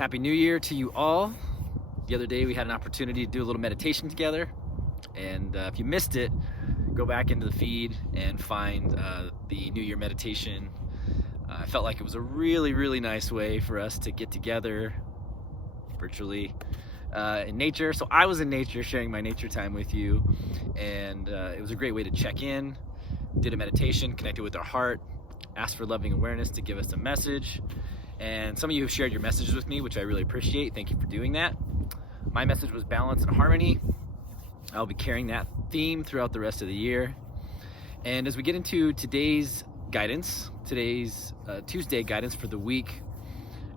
Happy New Year to you all. The other day we had an opportunity to do a little meditation together, and if you missed it, go back into the feed and find the New Year meditation. I felt like it was a really nice way for us to get together virtually in nature. So I was in nature, sharing my nature time with you, and it was a great way to check in. Did a meditation, connected with our heart, asked for loving awareness to give us a message. And some of you have shared your messages with me, which I really appreciate. Thank you for doing that. My message was balance and harmony. I'll be carrying that theme throughout the rest of the year. And as we get into today's guidance, today's Tuesday guidance for the week,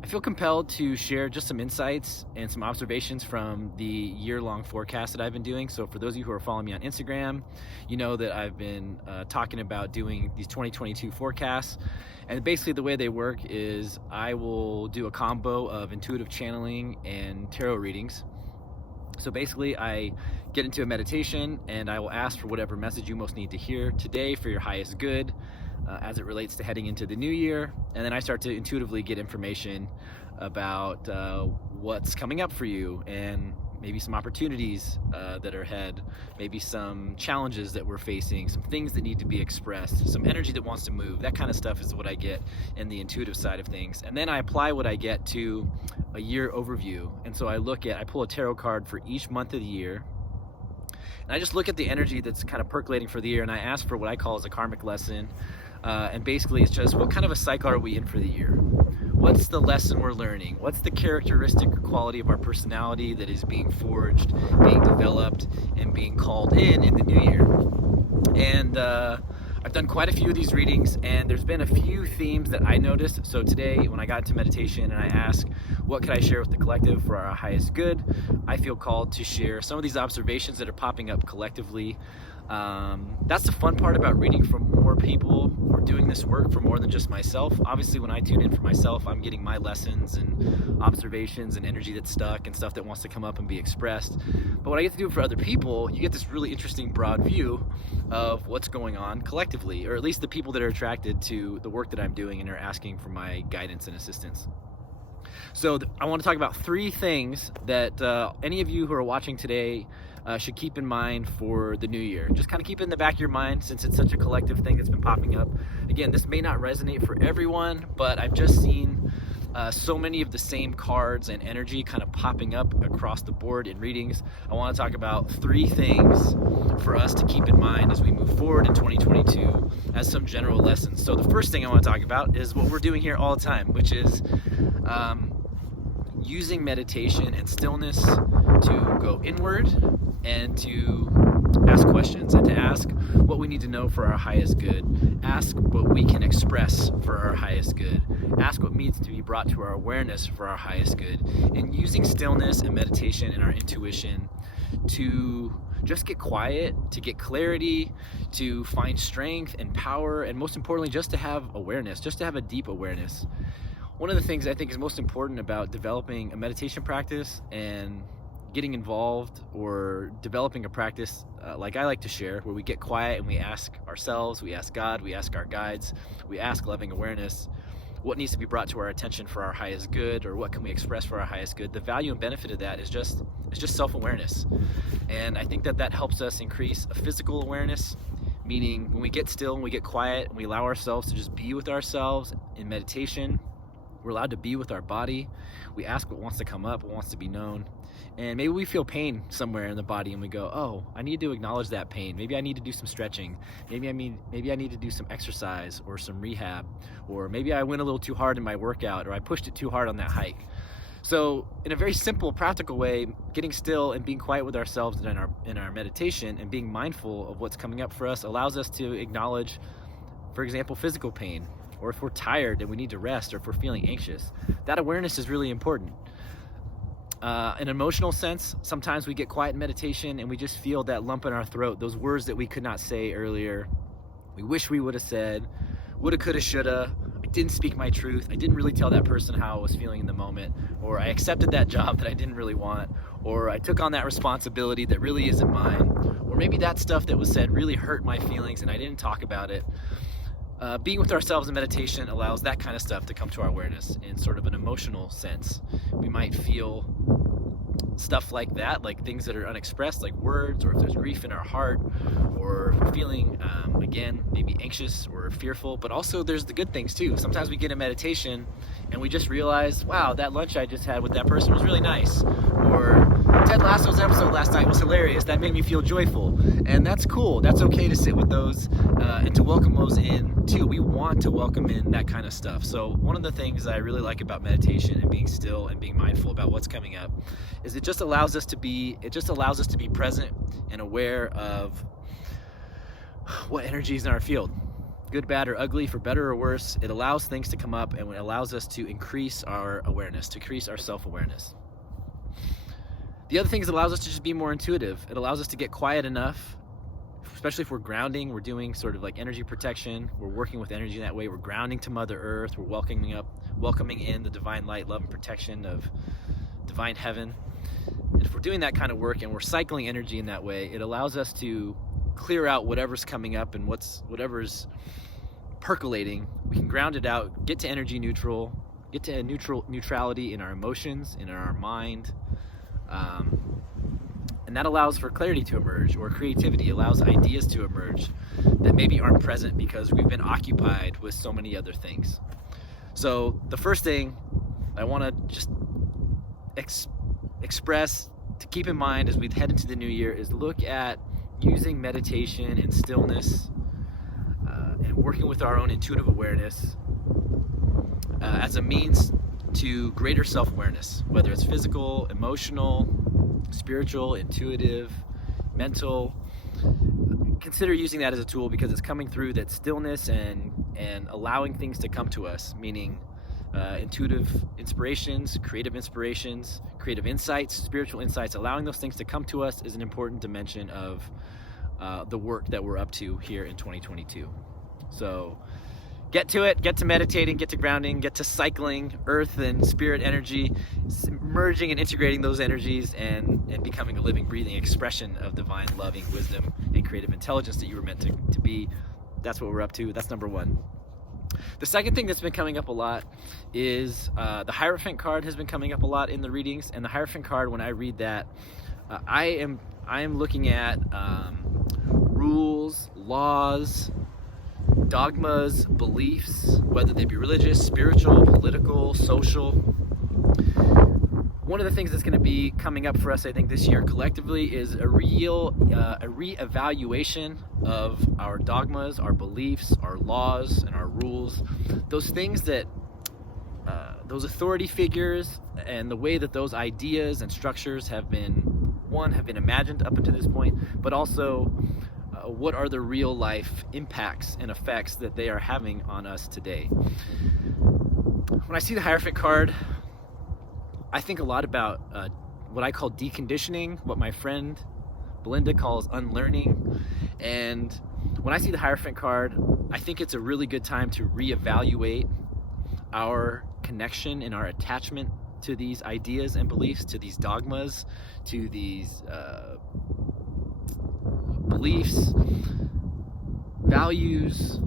I feel compelled to share just some insights and some observations from the year-long forecast that I've been doing. So for those of you who are following me on Instagram, you know that I've been talking about doing these 2022 forecasts. And basically the way they work is I will do a combo of intuitive channeling and tarot readings. So basically I get into a meditation and I will ask for whatever message you most need to hear today for your highest good as it relates to heading into the new year. And then I start to intuitively get information about what's coming up for you, and maybe some opportunities that are ahead, maybe some challenges that we're facing, some things that need to be expressed, some energy that wants to move. That kind of stuff is what I get in the intuitive side of things. And then I apply what I get to a year overview. And so I pull a tarot card for each month of the year. And I just look at the energy that's kind of percolating for the year, and I ask for what I call as a karmic lesson. And basically it's just, what kind of a cycle are we in for the year? What's the lesson we're learning? What's the characteristic or quality of our personality that is being forged, being developed, and being called in the new year? And I've done quite a few of these readings, and there's been a few themes that I noticed. So today, when I got into meditation and I asked, what could I share with the collective for our highest good? I feel called to share some of these observations that are popping up collectively. That's the fun part about reading from more people or doing this work for more than just myself. Obviously, when I tune in for myself, I'm getting my lessons and observations and energy that's stuck and stuff that wants to come up and be expressed. But when I get to do it for other people, you get this really interesting broad view of what's going on collectively, or at least the people that are attracted to the work that I'm doing and are asking for my guidance and assistance. So I want to talk about three things that any of you who are watching today should keep in mind for the new year. Just kind of keep it in the back of your mind, since it's such a collective thing that's been popping up. Again, this may not resonate for everyone, but I've just seen so many of the same cards and energy kind of popping up across the board in readings. I want to talk about three things for us to keep in mind as we move forward in 2022 as some general lessons. So the first thing I want to talk about is what we're doing here all the time, which is using meditation and stillness to go inward and to ask questions, and to ask what we need to know for our highest good, ask what we can express for our highest good, ask what needs to be brought to our awareness for our highest good, and using stillness and meditation and our intuition to just get quiet, to get clarity, to find strength and power, and most importantly, just to have awareness, just to have a deep awareness. One of the things I think is most important about developing a meditation practice and getting involved or developing a practice like I like to share, where we get quiet and we ask ourselves, we ask God, we ask our guides, we ask loving awareness, what needs to be brought to our attention for our highest good, or what can we express for our highest good. The value and benefit of that is just self-awareness. And I think that helps us increase a physical awareness, meaning when we get still and we get quiet and we allow ourselves to just be with ourselves in meditation, we're allowed to be with our body. We ask what wants to come up, what wants to be known. And maybe we feel pain somewhere in the body and we go, oh, I need to acknowledge that pain. Maybe I need to do some stretching. Maybe I need to do some exercise or some rehab. Or maybe I went a little too hard in my workout, or I pushed it too hard on that hike. So in a very simple, practical way, getting still and being quiet with ourselves in our meditation and being mindful of what's coming up for us allows us to acknowledge, for example, physical pain, or if we're tired and we need to rest, or if we're feeling anxious. That awareness is really important. In an emotional sense, sometimes we get quiet in meditation and we just feel that lump in our throat, those words that we could not say earlier. We wish we would have said, woulda, coulda, shoulda. I didn't speak my truth. I didn't really tell that person how I was feeling in the moment. Or I accepted that job that I didn't really want. Or I took on that responsibility that really isn't mine. Or maybe that stuff that was said really hurt my feelings and I didn't talk about it. being with ourselves in meditation allows that kind of stuff to come to our awareness in sort of an emotional sense. We might feel stuff like that, like things that are unexpressed, like words, or if there's grief in our heart, or if we're feeling, again, maybe anxious or fearful. But also there's the good things too. Sometimes we get in meditation and we just realize, wow, that lunch I just had with that person was really nice. Or Ted Lasso's episode last night was hilarious. That made me feel joyful. And that's cool. That's okay to sit with those and to welcome those in too. We want to welcome in that kind of stuff. So one of the things I really like about meditation and being still and being mindful about what's coming up is it just allows us to be present and aware of what energy is in our field. Good, bad, or ugly, for better or worse. It allows things to come up and it allows us to increase our awareness, to increase our self-awareness. The other thing is it allows us to just be more intuitive. It allows us to get quiet enough, especially if we're grounding, we're doing sort of like energy protection, we're working with energy in that way, we're grounding to Mother Earth, we're welcoming in the divine light, love, and protection of divine heaven. And if we're doing that kind of work and we're cycling energy in that way, it allows us to clear out whatever's coming up and whatever's percolating. We can ground it out, get to energy neutral, get to a neutrality in our emotions, in our mind. And that allows for clarity to emerge, or creativity, allows ideas to emerge that maybe aren't present because we've been occupied with so many other things. So the first thing I want to just express to keep in mind as we head into the new year is look at using meditation and stillness and working with our own intuitive awareness as a means to greater self-awareness, whether it's physical, emotional, spiritual, intuitive, mental. Consider using that as a tool because it's coming through that stillness and allowing things to come to us, meaning intuitive inspirations, creative insights, spiritual insights. Allowing those things to come to us is an important dimension of the work that we're up to here in 2022. So get to it, get to meditating, get to grounding, get to cycling earth and spirit energy, merging and integrating those energies and becoming a living, breathing expression of divine loving wisdom and creative intelligence that you were meant to be. That's what we're up to. That's number one. The second thing that's been coming up a lot is the Hierophant Card has been coming up a lot in the readings. And the Hierophant Card, when I read that, I am looking at rules, laws, dogmas, beliefs, whether they be religious, spiritual, political, social. One of the things that's going to be coming up for us, I think, this year collectively is a reevaluation of our dogmas, our beliefs, our laws, and our rules. Those things that, those authority figures and the way that those ideas and structures have been imagined up until this point, but also what are the real life impacts and effects that they are having on us today. When I see the Hierophant Card, I think a lot about what I call deconditioning, what my friend Belinda calls unlearning. And when I see the Hierophant Card, I think it's a really good time to reevaluate our connection and our attachment to these ideas and beliefs, to these dogmas, to these beliefs, values,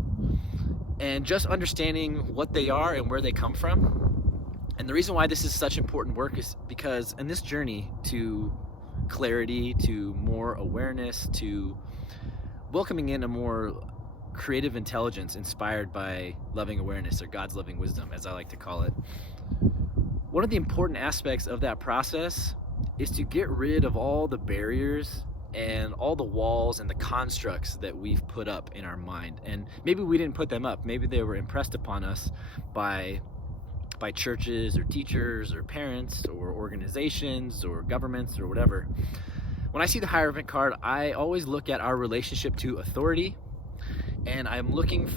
and just understanding what they are and where they come from. And the reason why this is such important work is because in this journey to clarity, to more awareness, to welcoming in a more creative intelligence inspired by loving awareness, or God's loving wisdom, as I like to call it, one of the important aspects of that process is to get rid of all the barriers and all the walls and the constructs that we've put up in our mind. And maybe we didn't put them up. Maybe they were impressed upon us by churches or teachers or parents or organizations or governments or whatever. When I see the Hierophant Card, I always look at our relationship to authority, and I'm looking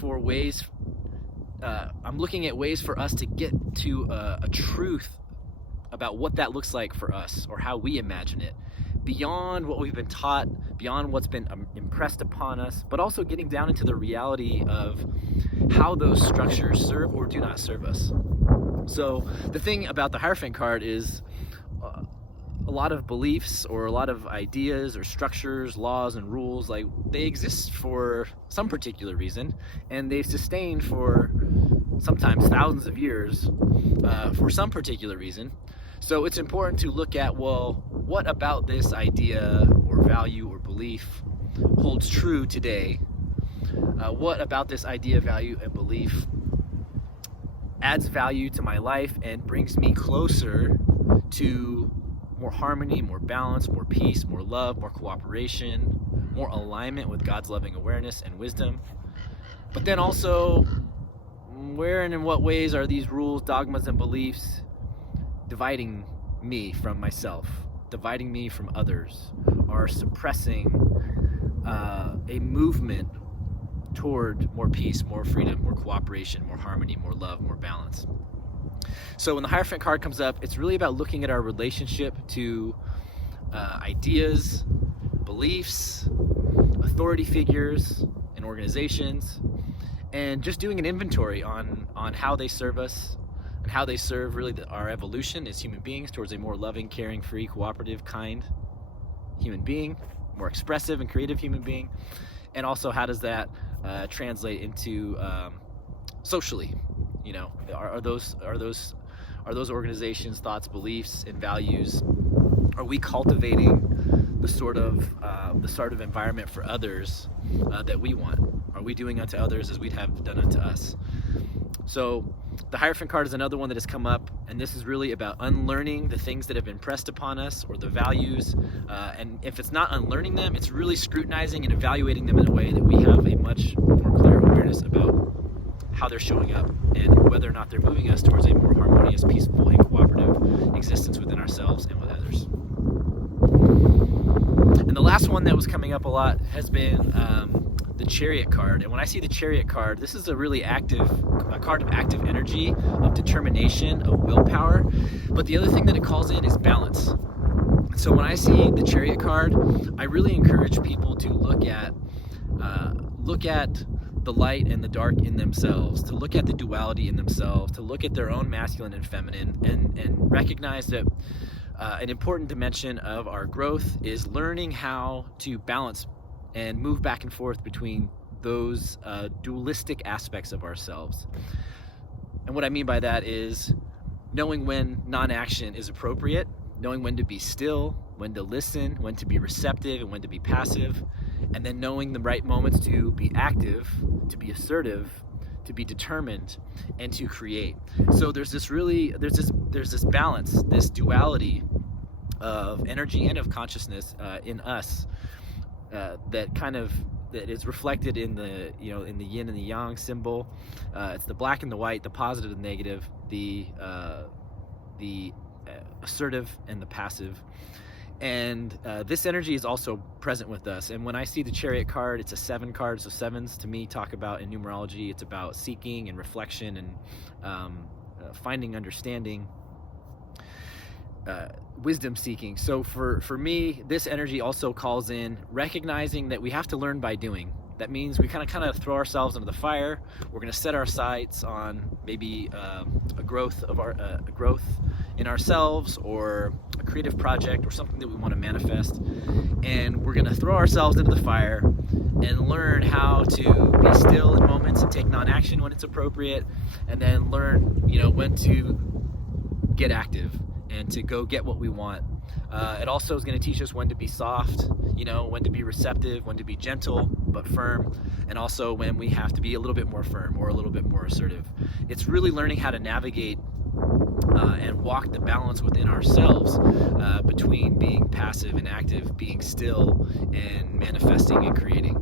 at ways for us to get to a truth about what that looks like for us, or how we imagine it, beyond what we've been taught, beyond what's been impressed upon us, but also getting down into the reality of how those structures serve or do not serve us. So the thing about the Hierophant Card is a a lot of beliefs or a lot of ideas or structures, laws and rules, like they exist for some particular reason, and they've sustained for sometimes thousands of years for some particular reason. So it's important to look at, well, what about this idea or value or belief holds true today? What about this idea, value, and belief adds value to my life and brings me closer to more harmony, more balance, more peace, more love, more cooperation, more alignment with God's loving awareness and wisdom? But then also, where and in what ways are these rules, dogmas, and beliefs dividing me from myself, dividing me from others, or suppressing a movement toward more peace, more freedom, more cooperation, more harmony, more love, more balance? So when the Hierophant card comes up, it's really about looking at our relationship to ideas, beliefs, authority figures, and organizations, and just doing an inventory on how they serve us and how they serve really our evolution as human beings towards a more loving, caring, free, cooperative, kind human being, more expressive and creative human being, and also how does that translate into socially? You know, are those organizations, thoughts, beliefs, and values, are we cultivating the sort of environment for others that we want? Are we doing unto others as we'd have done unto us? So the Hierophant card is another one that has come up, and this is really about unlearning the things that have been pressed upon us, or the values, and if it's not unlearning them, it's really scrutinizing and evaluating them in a way that we have a much more clear awareness about how they're showing up and whether or not they're moving us towards a more harmonious, peaceful, and cooperative existence within ourselves and with others. And the last one that was coming up a lot has been the Chariot card. And when I see the Chariot card, this is a really a card of active energy, of determination, of willpower. But the other thing that it calls in is balance. So when I see the Chariot card, I really encourage people to look at the light and the dark in themselves, to look at the duality in themselves, to look at their own masculine and feminine, and recognize that an important dimension of our growth is learning how to balance and move back and forth between those dualistic aspects of ourselves. And what I mean by that is knowing when non-action is appropriate, knowing when to be still, when to listen, when to be receptive, and when to be passive, and then knowing the right moments to be active, to be assertive, to be determined, and to create. So there's this balance, this duality of energy and of consciousness in us that is reflected in the yin and the yang symbol. It's the black and the white, the positive and negative, the assertive and the passive. And this energy is also present with us. And when I see the Chariot card, it's a 7 card. So 7s to me talk about, in numerology, it's about seeking and reflection and finding understanding, wisdom seeking. So for me, this energy also calls in recognizing that we have to learn by doing. That means we kind of throw ourselves into the fire. We're going to set our sights on maybe a growth in ourselves, or a creative project, or something that we want to manifest. And we're going to throw ourselves into the fire and learn how to be still in moments and take non-action when it's appropriate, and then learn, when to get active and to go get what we want. It also is going to teach us when to be soft, when to be receptive, when to be gentle but firm, and also when we have to be a little bit more firm or a little bit more assertive. It's really learning how to navigate and walk the balance within ourselves between being passive and active, being still and manifesting and creating.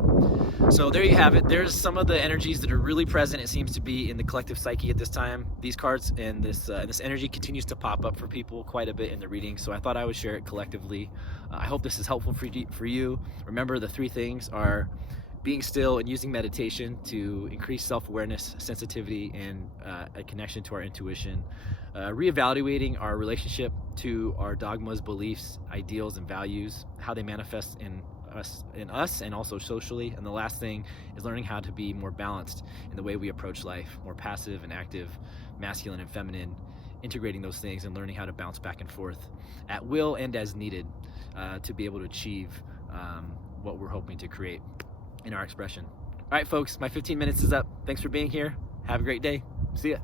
So there you have it. There's some of the energies that are really present, it seems to be, in the collective psyche at this time. These cards and this energy continues to pop up for people quite a bit in the reading, so I thought I would share it collectively. I hope this is helpful for you. Remember, the 3 things are being still and using meditation to increase self-awareness, sensitivity, and a connection to our intuition. Reevaluating our relationship to our dogmas, beliefs, ideals, and values, how they manifest in us and also socially. And the last thing is learning how to be more balanced in the way we approach life, more passive and active, masculine and feminine, integrating those things and learning how to bounce back and forth at will and as needed to be able to achieve what we're hoping to create in our expression. All right, folks, my 15 minutes is up. Thanks for being here. Have a great day. See ya.